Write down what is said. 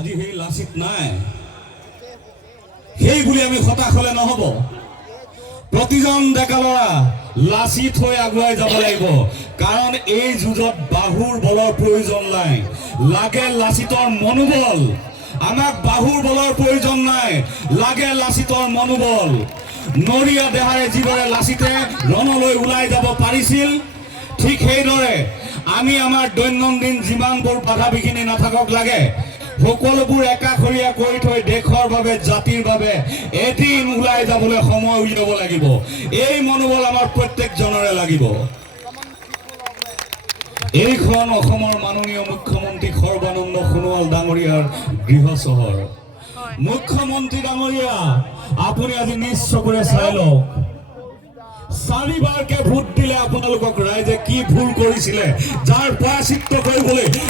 আজি সেই লাচিত নাই, সেই বুলি আমি হতাশ হলে নহব। প্ৰতিজন ডেকা ল'ৰা লাচিত হৈ আগুৱাই যাব লাগিব, কাৰণ এই যুঁজত বাহুৰ বলৰ প্ৰয়োজন নাই, লাগে লাচিতৰ মনোবল। আমাক বাহুৰ বলৰ প্ৰয়োজন নাই, লাগে লাচিতৰ মনোবল। নৰিয়া দেহাৰে যিদৰে লাচিতে ৰণলৈ ওলাই যাব পাৰিছিল, ঠিক সেইদৰে আমি আমাৰ দৈনন্দিন যিমানবোৰ বাধা বিঘিনি নাথাকক লাগে, সকলোবোৰ একাষৰীয়া কৰি থৈ দেশৰ বাবে, জাতিৰ বাবে এদিন ওলাই যাবলৈ সময় উলিয়াব লাগিব। এই মনোবল আমাৰ প্ৰত্যেকজনৰে লাগিব। এইখন অসমৰ মাননীয় মুখ্যমন্ত্ৰী সৰ্বানন্দ সোণোৱাল ডাঙৰীয়াৰ গৃহ চহৰ। মুখ্যমন্ত্ৰী ডাঙৰীয়া, আপুনি আজি নিজ চকুৰে চাই লওক, 4বাৰকে ভোট দিলে আপোনালোকক ৰাইজে কি ভুল কৰিছিলে, যাৰ প্ৰায়শ্চিত্ত কৰিবলৈ